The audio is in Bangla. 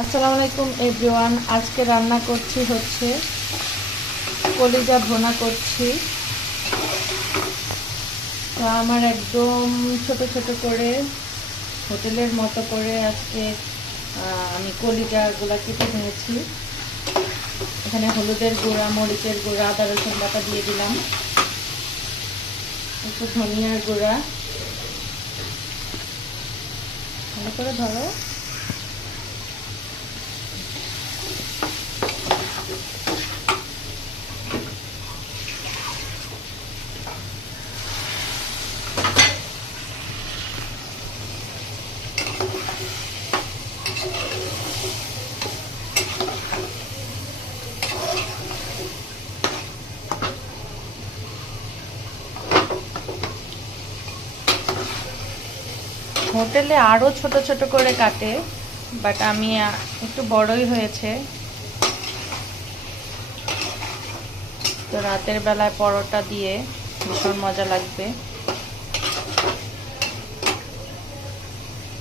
আসসালামু আলাইকুম এভরিওয়ান। আজকে রান্না করছি হচ্ছে কলিজা ভুনা করছি। তো আমার একদম ছোট ছোট করে হোটেলের মতো করে আজকে আমি কলিজাগুলা কেটে নিয়েছি। এখানে হলুদের গুঁড়া, মরিচের গুঁড়া, আদা রসুন বাটা দিয়ে দিলাম, একটু ধনিয়ার গুঁড়া, ভালো করে ধরো। হোটেলে আরও ছোট ছোট করে কাটে, বাট আমি একটু বড়ই হয়েছে। তো রাতের বেলায় পরোটা দিয়ে ভীষণ মজা লাগবে।